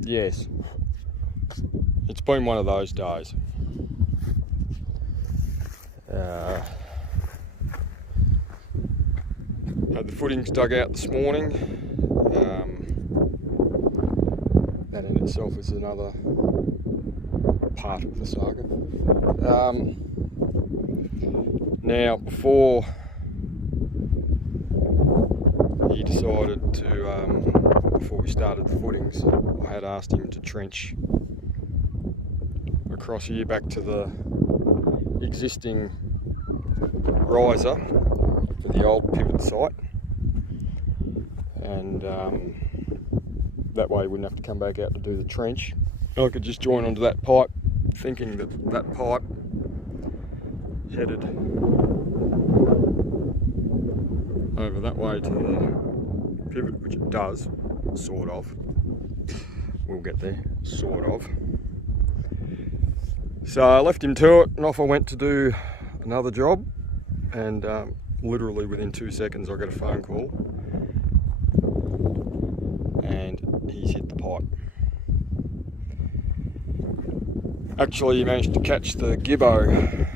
Yes, it's been one of those days. Had the footings dug out this morning. That in itself is another part of the saga. Now, before he decided to, before we started the footings, I had asked him to trench across here back to the existing riser for the old pivot site, and that way we wouldn't have to come back out to do the trench. I could just join onto that pipe, thinking that that pipe headed over that way to the pivot, which it does, sort of. We'll get there, sort of. So I left him to it, and off I went to do another job, and literally within 2 seconds I got a phone call, and he's hit the pipe. Actually, he managed to catch the gibbo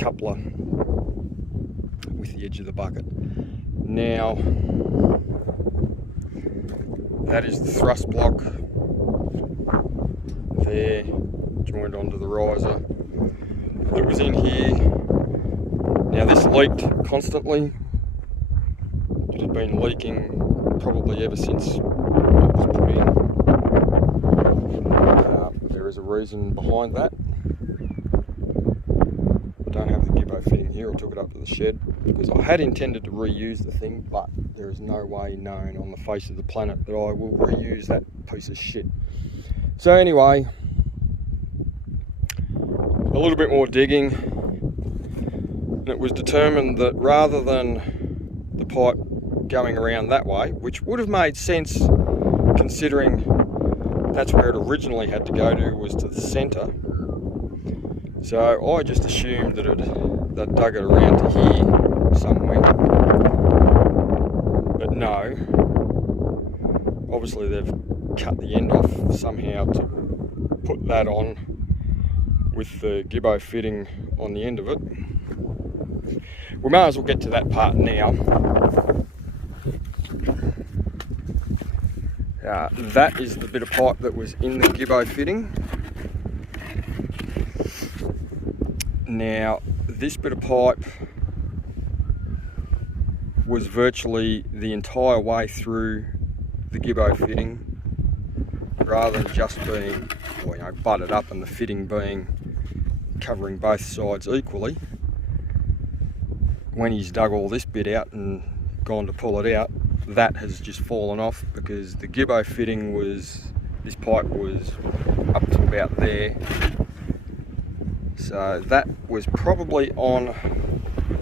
coupler with the edge of the bucket. Now, that is the thrust block there, joined onto the riser that was in here. Now, this leaked constantly. It had been leaking probably ever since it was put in. There is a reason behind that. I don't have the gibbo fitting here. I took it up to the shed because I had intended to reuse the thing, but there is no way known on the face of the planet that I will reuse that piece of shit. So anyway, a little bit more digging, and it was determined that rather than the pipe going around that way, which would have made sense considering that's where it originally had to go to, was to the centre. So I just assumed that they'd dug it around to here somewhere. But no, obviously they've cut the end off somehow to put that on with the gibbo fitting on the end of it. We may as well get to that part now. That is the bit of pipe that was in the gibbo fitting. Now, this bit of pipe was virtually the entire way through the gibbo fitting, rather than just being, well, you know, butted up and the fitting being covering both sides equally. When he's dug all this bit out and gone to pull it out, that has just fallen off because the gibbo fitting was, this pipe was up to about there. So that was probably on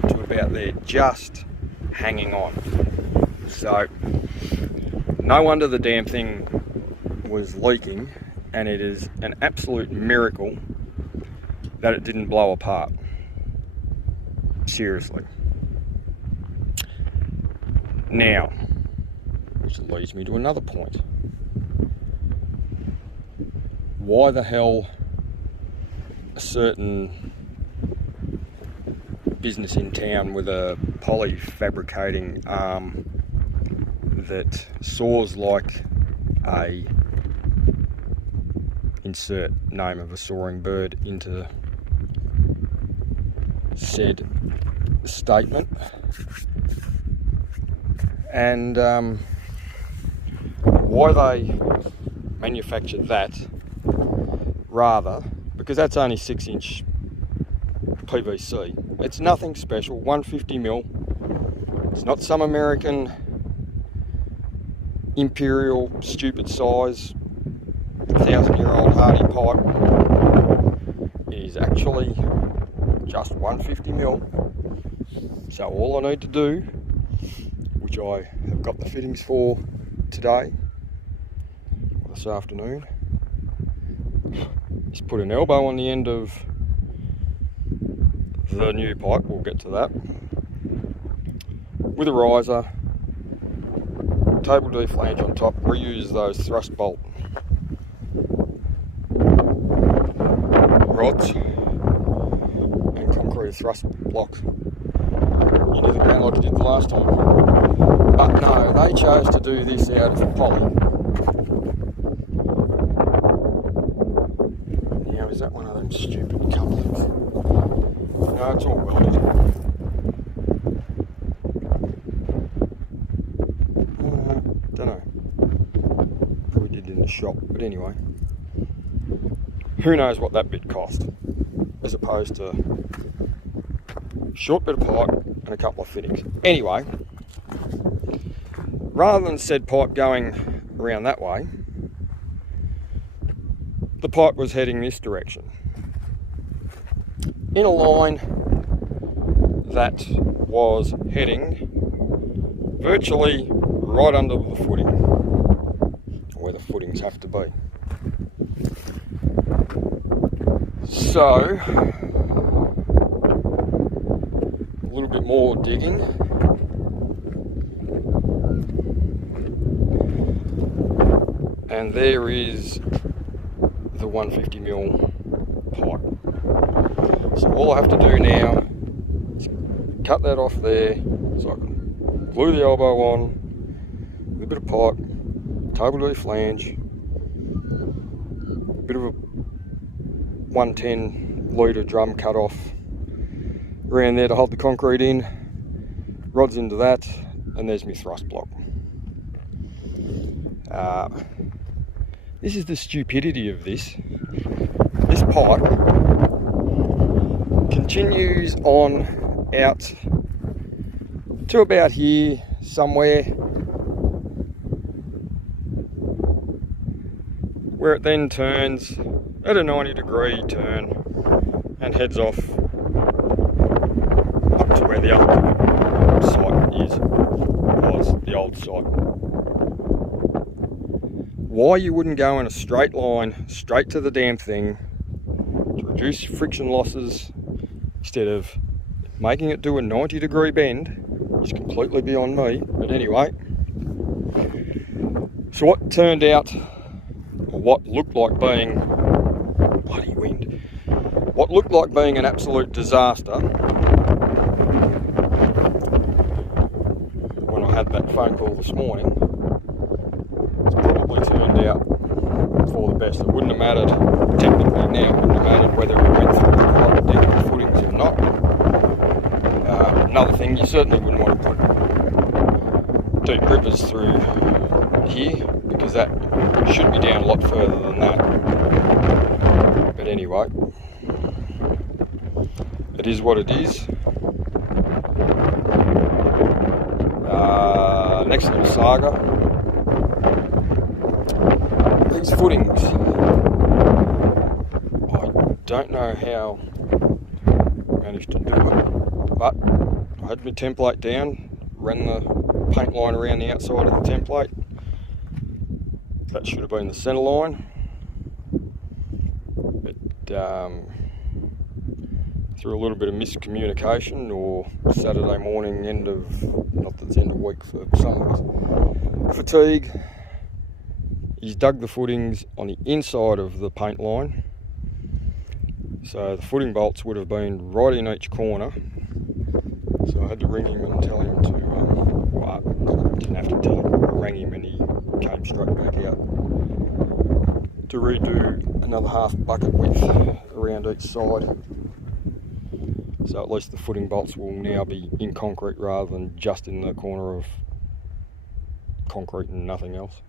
to about there, just hanging on. So no wonder the damn thing was leaking, and it is an absolute miracle that it didn't blow apart. Seriously. Now, which leads me to another point. Why the hell a certain business in town with a poly fabricating arm that saws like a, insert name of a soaring bird into said statement, and why they manufacture that rather, because that's only 6-inch PVC. It's nothing special, 150mm. It's not some American imperial stupid size 1,000-year-old hardy pipe. It is actually just 150mm. So all I need to do, which I have got the fittings for today, this afternoon, is put an elbow on the end of the new pipe, we'll get to that, with a riser, table D flange on top, reuse those thrust bolt rods and concrete thrust block into the ground like I did the last time. But no, they chose to do this out of poly. Now, is that one of them stupid couplings? No, it's all welded. Don't know. Probably did it in the shop, but anyway. Who knows what that bit cost, as opposed to a short bit of pipe and a couple of fittings. Anyway, rather than said pipe going around that way, the pipe was heading this direction, in a line that was heading virtually right under the footing, where the footings have to be. So, a little bit more digging. And there is the 150mm pipe. So all I have to do now is cut that off there, so I can glue the elbow on with a bit of pipe, table D flange, a bit of a 110 litre drum cut off around there to hold the concrete in, rods into that, and there's my thrust block. This is the stupidity of this. This pipe continues on out to about here somewhere, where it then turns at a 90-degree turn and heads off up to where the other site was the old site. Why you wouldn't go in a straight line straight to the damn thing to reduce friction losses instead of making it do a 90-degree bend is completely beyond me. But anyway, so what turned out, or what looked like being, bloody wind, what looked like being an absolute disaster when I had that phone call this morning, it's probably turned out for the best. It wouldn't have mattered, technically now, it wouldn't have mattered whether we went through the pipe digging the footings or not. Another thing, you certainly wouldn't want to put deep rivers through here, because that should be down a lot further than that. But anyway, it is what it is. Next little saga, these footings. I don't know how I managed to do it, but I had my template down, ran the paint line around the outside of the template. That should have been the centre line, but through a little bit of miscommunication, or Saturday morning, end of, not that it's end of week for some of us, fatigue, he's dug the footings on the inside of the paint line, so the footing bolts would have been right in each corner. So I had to ring him and tell him to, well, I didn't have to tell him, I rang him and he came straight back out to redo another half bucket width around each side. So at least the footing bolts will now be in concrete rather than just in the corner of concrete and nothing else.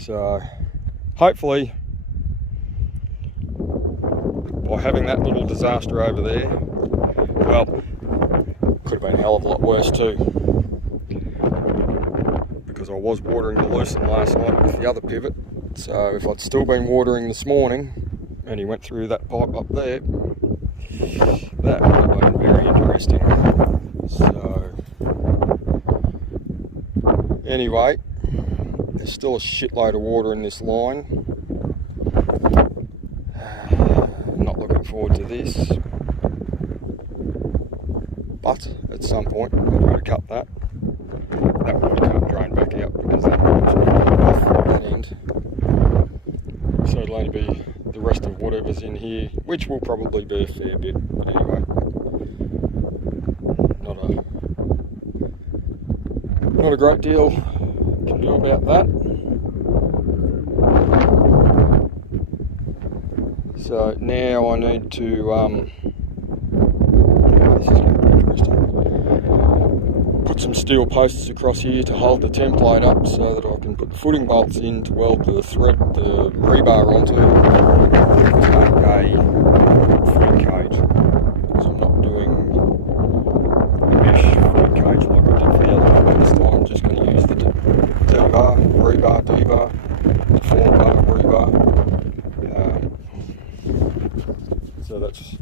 So hopefully, by having that little disaster over there, well, could have been a hell of a lot worse too, because I was watering the loosen last night with the other pivot. So if I'd still been watering this morning and he went through that pipe up there, that would have been very interesting. So anyway, there's still a shitload of water in this line. Not looking forward to this, but at some point I've got to cut that. that water can't drain back out because that water's off that end. So it'll only be the rest of whatever's in here, which will probably be a fair bit, but anyway. Not a great deal can do about that. So now I need to this is going to be interesting. Put some steel posts across here to hold the template up so that I can put the footing bolts in to weld the rebar onto to make a footing cage. Because I'm not doing a mesh footing cage like I did for the other one. This time I'm just going to use the D-bar, rebar, D-bar, deform bar, rebar. So that's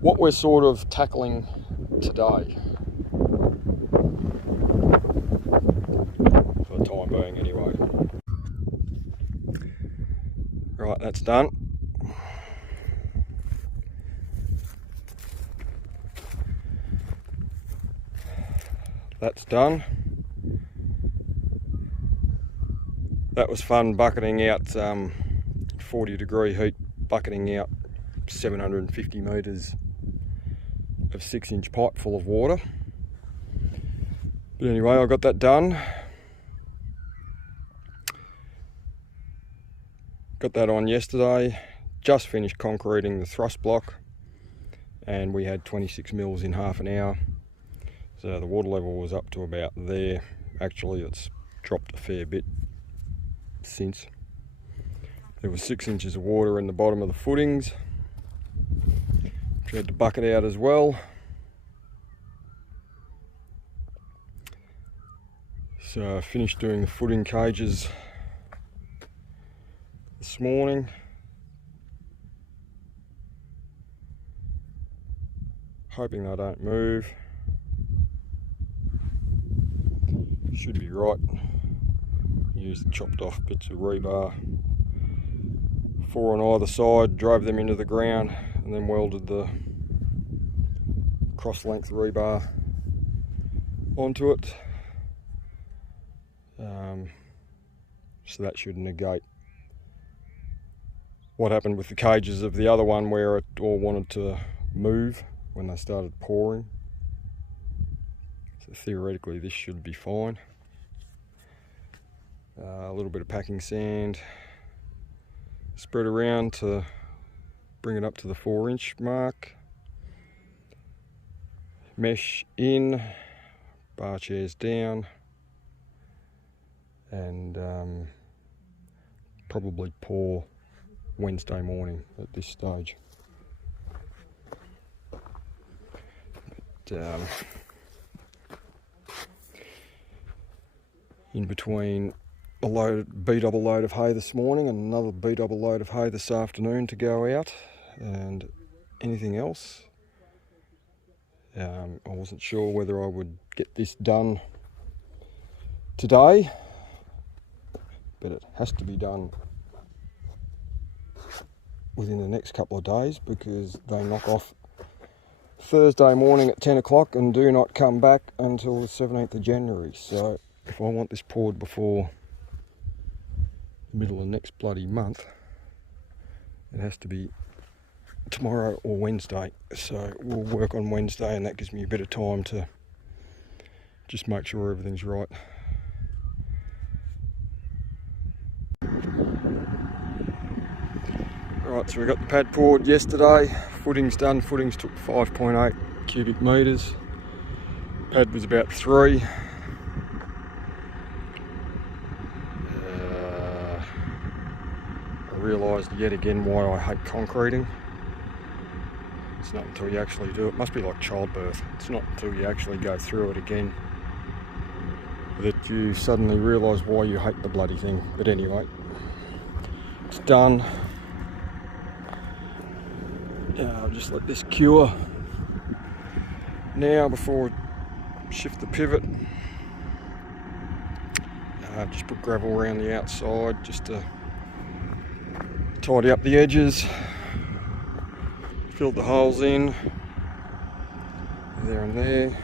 what we're sort of tackling today. For the time being anyway. Right, that's done. That's done. That was fun bucketing out 40-degree heat, bucketing out 750 metres of 6-inch pipe full of water. But anyway, I got that done. Got that on yesterday. Just finished concreting the thrust block, and we had 26 mils in half an hour. So the water level was up to about there. Actually, it's dropped a fair bit since. There was 6 inches of water in the bottom of the footings, which I had to bucket out as well. So I finished doing the footing cages this morning. Hoping they don't move. Should be right. Use the chopped off bits of rebar. 4 on either side, drove them into the ground and then welded the cross-length rebar onto it. So that should negate what happened with the cages of the other one where it all wanted to move when they started pouring. So theoretically this should be fine. A little bit of packing sand spread around to bring it up to the 4-inch mark. Mesh in, bar chairs down, and probably pour Wednesday morning at this stage. But, in between a B-double load of hay this morning and another B-double load of hay this afternoon to go out, and anything else. I wasn't sure whether I would get this done today, but it has to be done within the next couple of days because they knock off Thursday morning at 10 o'clock and do not come back until the 17th of January. So if I want this poured before the middle of next bloody month, it has to be tomorrow or Wednesday. So we'll work on Wednesday, and that gives me a bit of time to just make sure everything's right. Right, so we got the pad poured yesterday, footings done. Footings took 5.8 cubic metres, pad was about 3. I realised yet again why I hate concreting. It's not until you actually do it. It must be like childbirth. It's not until you actually go through it again that you suddenly realise why you hate the bloody thing. But anyway, it's done. I'll just let this cure now before I shift the pivot. Just put gravel around the outside just to tidy up the edges. Filled the holes in there and there.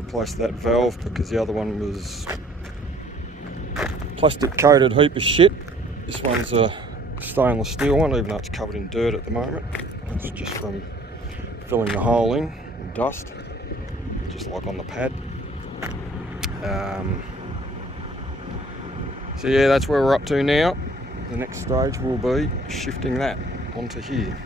replace that valve because the other one was plastic coated heap of shit. This one's a stainless steel one, even though it's covered in dirt at the moment. It's just from filling the hole in with dust, just like on the pad. So yeah, that's where we're up to now. The next stage will be shifting that onto here.